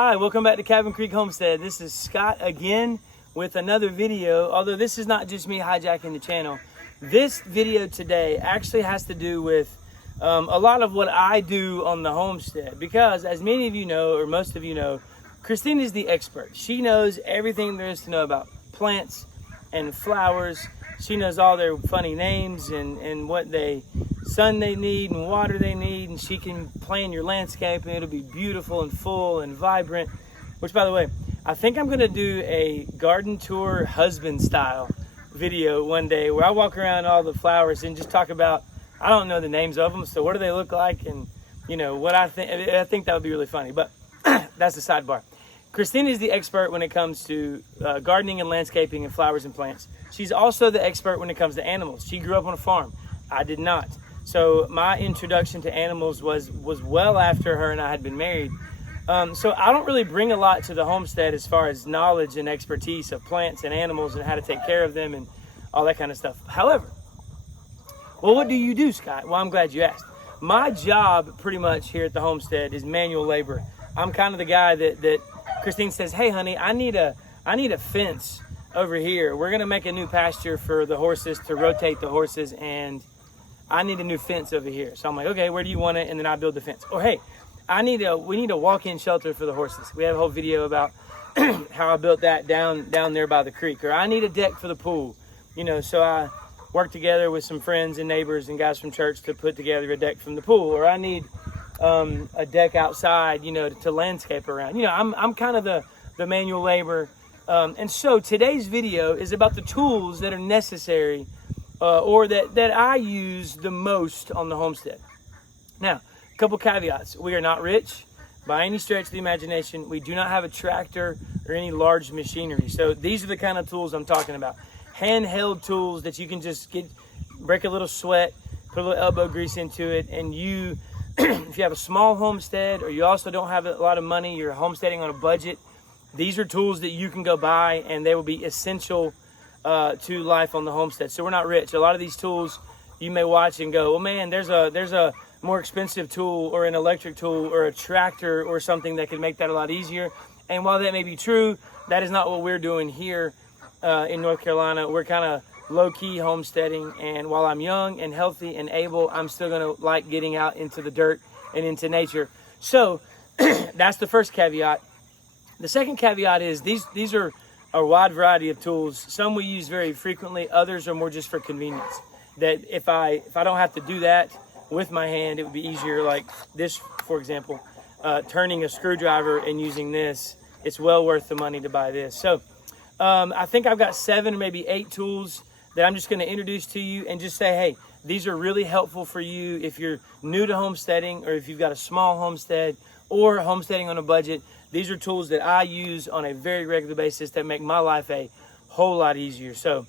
Hi, welcome back to Cabin Creek Homestead. This is Scott again with another video, although this is not just me hijacking the channel. This video today actually has to do with a lot of what I do on the homestead, because as many of you know, or most of you know, Christine is the expert. She knows everything there is to know about plants and flowers. She knows all their funny names and what sun they need and water they need, and she can plan your landscape and it'll be beautiful and full and vibrant. Which, by the way, I think I'm going to do a garden tour husband style video one day where I walk around all the flowers and just talk about, I don't know the names of them, so what do they look like, and you know what I think that would be really funny. But that's the sidebar. Christine is the expert when it comes to gardening and landscaping and flowers and plants. She's also the expert when it comes to animals. She grew up on a farm. I did not. So my introduction to animals was well after her and I had been married. So I don't really bring a lot to the homestead as far as knowledge and expertise of plants and animals and how to take care of them and all that kind of stuff. However, well, what do you do, Scott? Well, I'm glad you asked. My job pretty much here at the homestead is manual labor. I'm kind of the guy that Christine says, hey, honey, I need a fence over here. We're going to make a new pasture for the horses to rotate the horses, and I need a new fence over here. So I'm like, okay, where do you want it? And then I build the fence. Or hey, we need a walk-in shelter for the horses. We have a whole video about how I built that down there by the creek. Or I need a deck for the pool. You know, so I work together with some friends and neighbors and guys from church to put together a deck from the pool. Or I need a deck outside, you know, to landscape around. You know, I'm kind of the manual labor. And so today's video is about the tools that are necessary or that I use the most on the homestead. Now, a couple caveats. We are not rich by any stretch of the imagination. We do not have a tractor or any large machinery. So these are the kind of tools I'm talking about. Handheld tools that you can just break a little sweat, put a little elbow grease into it, and if you have a small homestead or you also don't have a lot of money, you're homesteading on a budget, these are tools that you can go buy and they will be essential to life on the homestead. So we're not rich. A lot of these tools you may watch and go, well, man, there's a more expensive tool or an electric tool or a tractor or something that can make that a lot easier. And while that may be true, that is not what we're doing here in North Carolina. We're kind of low-key homesteading, and while I'm young and healthy and able, I'm still going to like getting out into the dirt and into nature. So that's the first caveat. The second caveat is these are a wide variety of tools. Some we use very frequently, others are more just for convenience. That if I don't have to do that with my hand, it would be easier, like this, for example, turning a screwdriver and using this. It's well worth the money to buy this. So I think I've got 7 or maybe 8 tools that I'm just going to introduce to you and just say, hey, these are really helpful for you if you're new to homesteading, or if you've got a small homestead or homesteading on a budget. These are tools that I use on a very regular basis that make my life a whole lot easier. So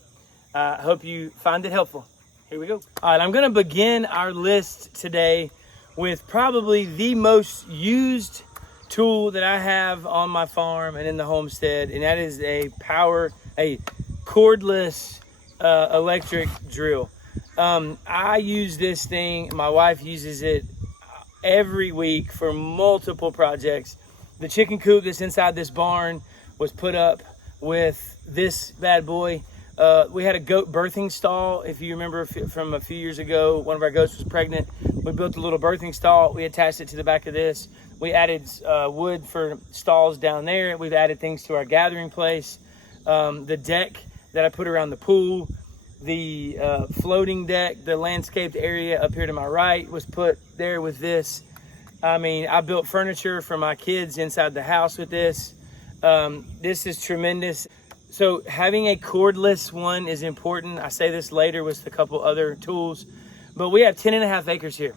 I hope you find it helpful. Here we go. All right, I'm going to begin our list today with probably the most used tool that I have on my farm and in the homestead, and that is a cordless electric drill. I use this thing. My wife uses it every week for multiple projects. The chicken coop that's inside this barn was put up with this bad boy. We had a goat birthing stall. If you remember from a few years ago, one of our goats was pregnant. We built a little birthing stall. We attached it to the back of this. We added wood for stalls down there. We've added things to our gathering place. The deck that I put around the pool, the floating deck, the landscaped area up here to my right was put there with this. I mean, I built furniture for my kids inside the house with this. This is tremendous. So having a cordless one is important. I say this later with a couple other tools, but we have 10.5 acres here.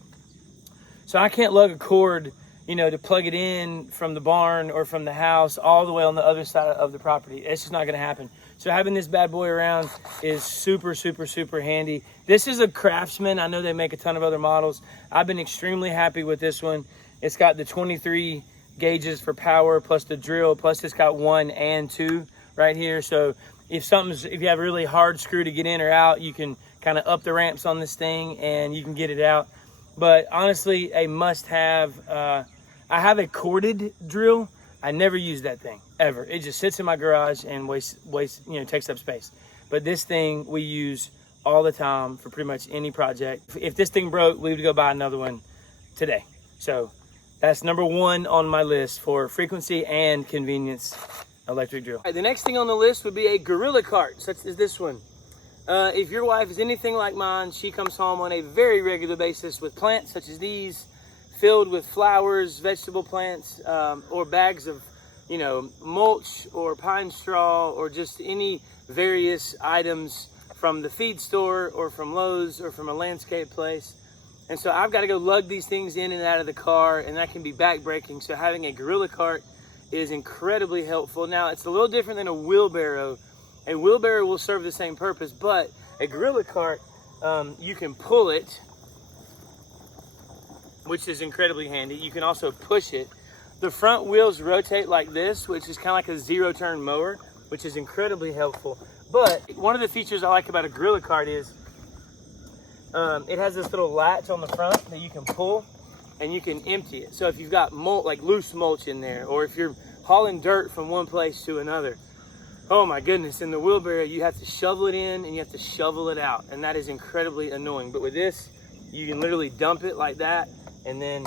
So I can't lug a cord, you know, to plug it in from the barn or from the house all the way on the other side of the property. It's just not going to happen. So having this bad boy around is super, super, super handy. This is a Craftsman. I know they make a ton of other models. I've been extremely happy with this one. It's got the 23 gauges for power, plus the drill, plus it's got 1 and 2 right here. So if you have a really hard screw to get in or out, you can kind of up the ramps on this thing and you can get it out. But honestly, a must have. I have a corded drill I never use that thing, ever. It just sits in my garage and takes up space. But this thing we use all the time for pretty much any project. If this thing broke, we would go buy another one today. So that's number one on my list for frequency and convenience electric drill. All right, the next thing on the list would be a gorilla cart, such as this one. If your wife is anything like mine, she comes home on a very regular basis with plants such as these, filled with flowers, vegetable plants, or bags of, mulch or pine straw, or just any various items from the feed store or from Lowe's or from a landscape place. And so I've got to go lug these things in and out of the car, and that can be backbreaking. So having a gorilla cart is incredibly helpful. Now, it's a little different than a wheelbarrow. A wheelbarrow will serve the same purpose, but a gorilla cart, you can pull it, which is incredibly handy. You can also push it. The front wheels rotate like this, which is kind of like a zero-turn mower, which is incredibly helpful. But one of the features I like about a gorilla cart is it has this little latch on the front that you can pull and you can empty it. So if you've got mulch, like loose mulch in there, or if you're hauling dirt from one place to another, oh my goodness, in the wheelbarrow, you have to shovel it in and you have to shovel it out. And that is incredibly annoying. But with this, you can literally dump it like that and then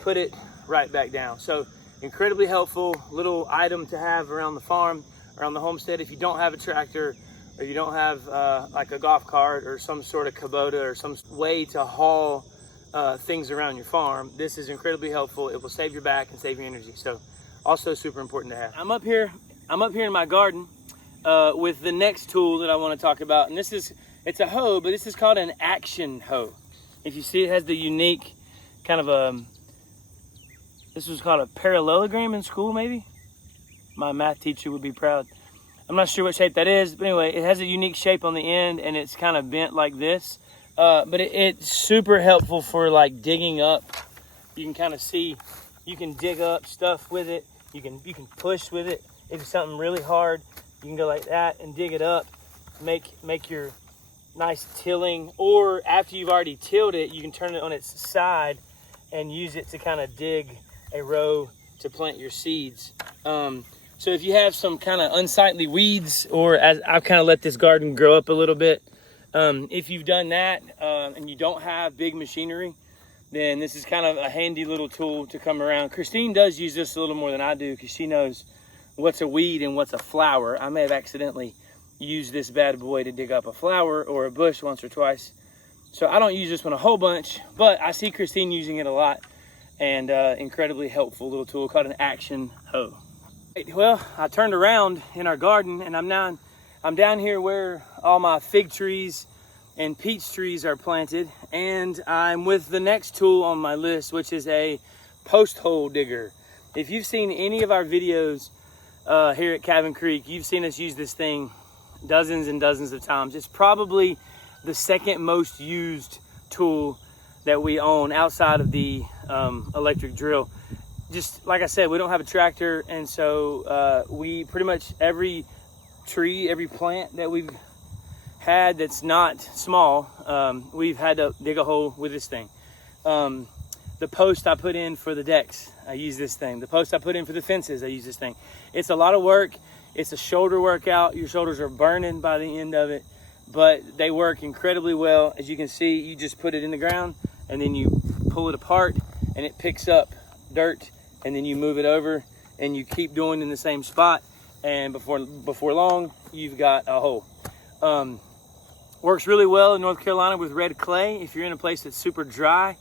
put it right back down. So incredibly helpful little item to have around the farm, around the homestead. If you don't have a tractor, or you don't have like a golf cart or some sort of Kubota or some way to haul things around your farm, this is incredibly helpful. It will save your back and save your energy. So also super important to have. I'm up here in my garden with the next tool that I want to talk about. And it's a hoe, but this is called an action hoe. If you see, it has the unique kind of this was called a parallelogram in school, maybe? My math teacher would be proud. I'm not sure what shape that is, but anyway, it has a unique shape on the end and it's kind of bent like this. But it's super helpful for like digging up. You can kind of see, you can dig up stuff with it. You can push with it. If it's something really hard, you can go like that and dig it up, make your nice tilling, or after you've already tilled it, you can turn it on its side and use it to kind of dig a row to plant your seeds. So if you have some kind of unsightly weeds, or as I've kind of let this garden grow up a little bit, if you've done that and you don't have big machinery, then this is kind of a handy little tool to come around. Christine does use this a little more than I do because she knows what's a weed and what's a flower. I may have accidentally used this bad boy to dig up a flower or a bush once or twice. So I don't use this one a whole bunch, but I see Christine using it a lot, and incredibly helpful little tool called an action hoe. Well, I turned around in our garden and I'm down here where all my fig trees and peach trees are planted, and I'm with the next tool on my list, which is a post hole digger. If you've seen any of our videos here at Cabin Creek, you've seen us use this thing dozens and dozens of times. It's probably the second most used tool that we own outside of the electric drill. Just like I said, we don't have a tractor, and so we pretty much every tree, every plant that we've had that's not small, we've had to dig a hole with this thing. The post I put in for the decks, I use this thing. The post I put in for the fences, I use this thing. It's a lot of work. It's a shoulder workout. Your shoulders are burning by the end of it, but they work incredibly well. As you can see, you just put it in the ground and then you pull it apart and it picks up dirt, and then you move it over and you keep doing in the same spot, and before long you've got a hole. Works really well in North Carolina with red clay. If you're in a place that's super dry,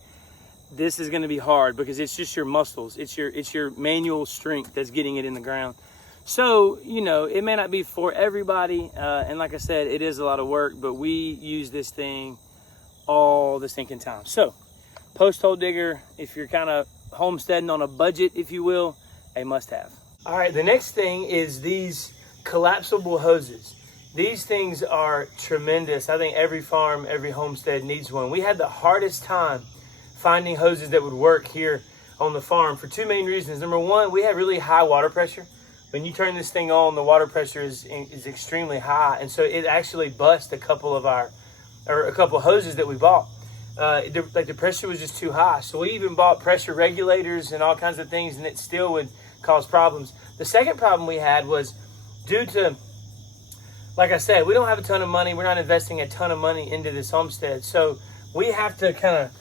this is going to be hard because it's just your muscles, it's your manual strength that's getting it in the ground. So it may not be for everybody, and like I said, it is a lot of work, but we use this thing all the stinking time. So post hole digger, if you're kind of homesteading on a budget, if you will, a must-have. All right, the next thing is these collapsible hoses. These things are tremendous. I think every farm, every homestead needs one. We had the hardest time finding hoses that would work here on the farm for two main reasons. Number one, we have really high water pressure. When you turn this thing on, the water pressure is extremely high, and so it actually bust a couple of hoses that we bought. The pressure was just too high. So we even bought pressure regulators and all kinds of things, and it still would cause problems. The second problem we had was due to, like I said, we don't have a ton of money. We're not investing a ton of money into this homestead. So we have to kind of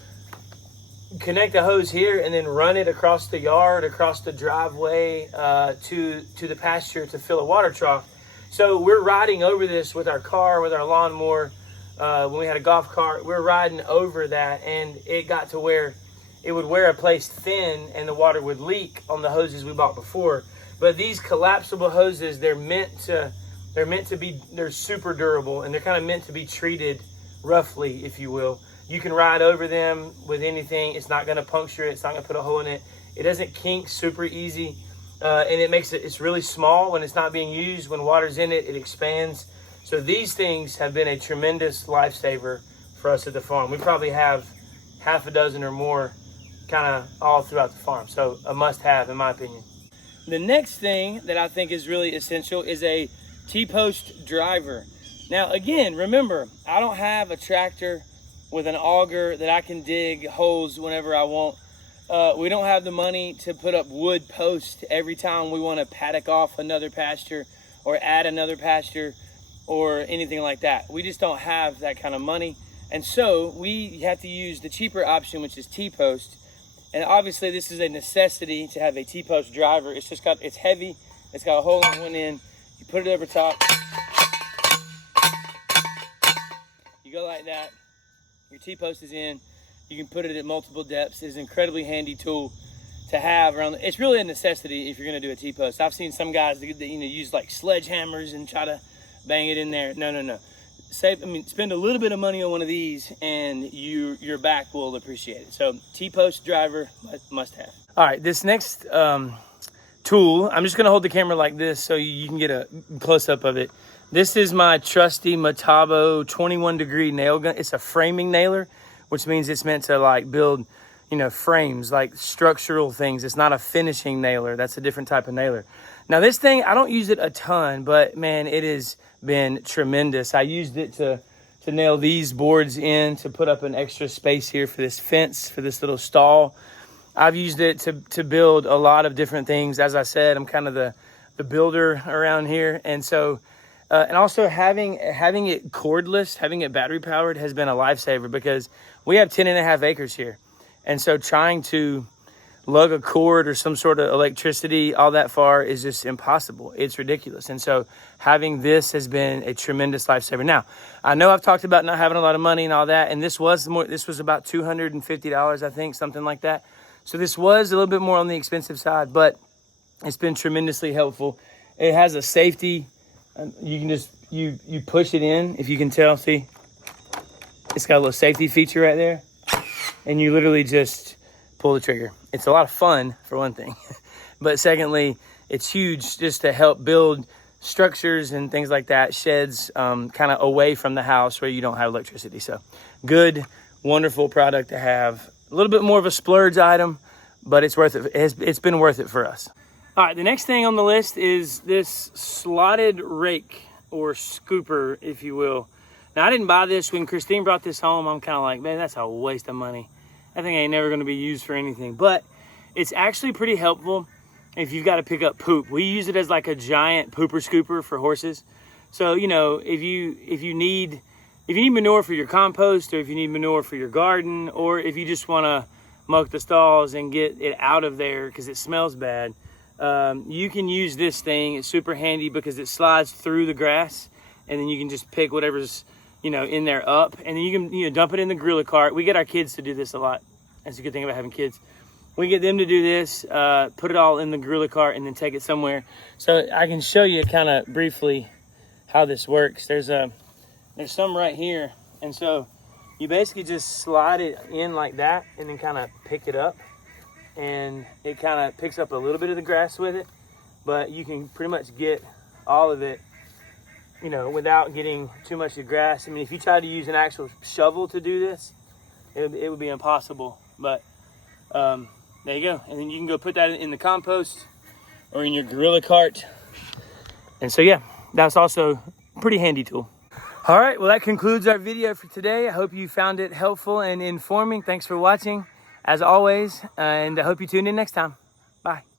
connect the hose here and then run it across the yard, across the driveway to the pasture to fill a water trough. So we're riding over this with our car, with our lawnmower. When we had a golf cart, we're riding over that, and it got to where it would wear a place thin and the water would leak on the hoses we bought before. But these collapsible hoses, they're super durable, and they're kind of meant to be treated roughly, if you will. You can ride over them with anything. It's not going to puncture it. It's not going to put a hole in it. It doesn't kink super easy. And it's really small when it's not being used. When water's in it, it expands. So these things have been a tremendous lifesaver for us at the farm. We probably have half a dozen or more kind of all throughout the farm. So a must-have, in my opinion. The next thing that I think is really essential is a T-post driver. Now, again, remember, I don't have a tractor with an auger that I can dig holes whenever I want. We don't have the money to put up wood posts every time we want to paddock off another pasture or add another pasture or anything like that. We just don't have that kind of money. And so we have to use the cheaper option, which is T-post. And obviously this is a necessity to have a T-post driver. It's heavy. It's got a hole in one end. You put it over top. You go like that. Your T-post is in. You can put it at multiple depths. It's an incredibly handy tool to have around. It's really a necessity if you're going to do a T-post. I've seen some guys that use like sledgehammers and try to bang it in there. No. Spend a little bit of money on one of these, and your back will appreciate it. So T-post driver must have. All right, this next tool, I'm just going to hold the camera like this so you can get a close up of it. This is my trusty Metabo 21-degree nail gun. It's a framing nailer, which means it's meant to like build, frames, like structural things. It's not a finishing nailer. That's a different type of nailer. Now this thing, I don't use it a ton, but man, it has been tremendous. I used it to nail these boards in, to put up an extra space here for this fence, for this little stall. I've used it to build a lot of different things. As I said, I'm kind of the builder around here. And so, and also having it cordless, having it battery powered has been a lifesaver, because we have 10.5 acres here. And so trying to lug a cord or some sort of electricity all that far is just impossible. It's ridiculous. And so having this has been a tremendous lifesaver. Now, I know I've talked about not having a lot of money and all that, and this was about $250, I think, something like that. So this was a little bit more on the expensive side, but it's been tremendously helpful. It has a safety. You can just, you push it in, if you can tell, see? It's got a little safety feature right there. And you literally just pull the trigger. It's a lot of fun, for one thing. But secondly, it's huge just to help build structures and things like that, sheds kind of away from the house where you don't have electricity. So good, wonderful product to have. A little bit more of a splurge item, but it's worth it. It's been worth it for us. All right, the next thing on the list is this slotted rake, or scooper, if you will. Now, I didn't buy this. When Christine brought this home, I'm kind of like, man, that's a waste of money. I think it ain't never going to be used for anything. But it's actually pretty helpful if you've got to pick up poop. We use it as like a giant pooper scooper for horses. So, if you need manure for your compost, or if you need manure for your garden, or if you just want to muck the stalls and get it out of there because it smells bad, you can use this thing. It's super handy because it slides through the grass, and then you can just pick whatever's in there up, and then you can dump it in the gorilla cart. We get our kids to do this a lot. That's a good thing about having kids. We get them to do this, put it all in the gorilla cart, and then take it somewhere. So I can show you kind of briefly how this works. There's some right here, and so you basically just slide it in like that, and then kind of pick it up, and it kind of picks up a little bit of the grass with it, but you can pretty much get all of it, without getting too much of the grass. I mean, if you try to use an actual shovel to do this, it would be impossible. But there you go. And then you can go put that in the compost or in your gorilla cart. And so, yeah, that's also a pretty handy tool. All right, well, that concludes our video for today. I hope you found it helpful and informing. Thanks for watching, as always, and I hope you tune in next time. Bye.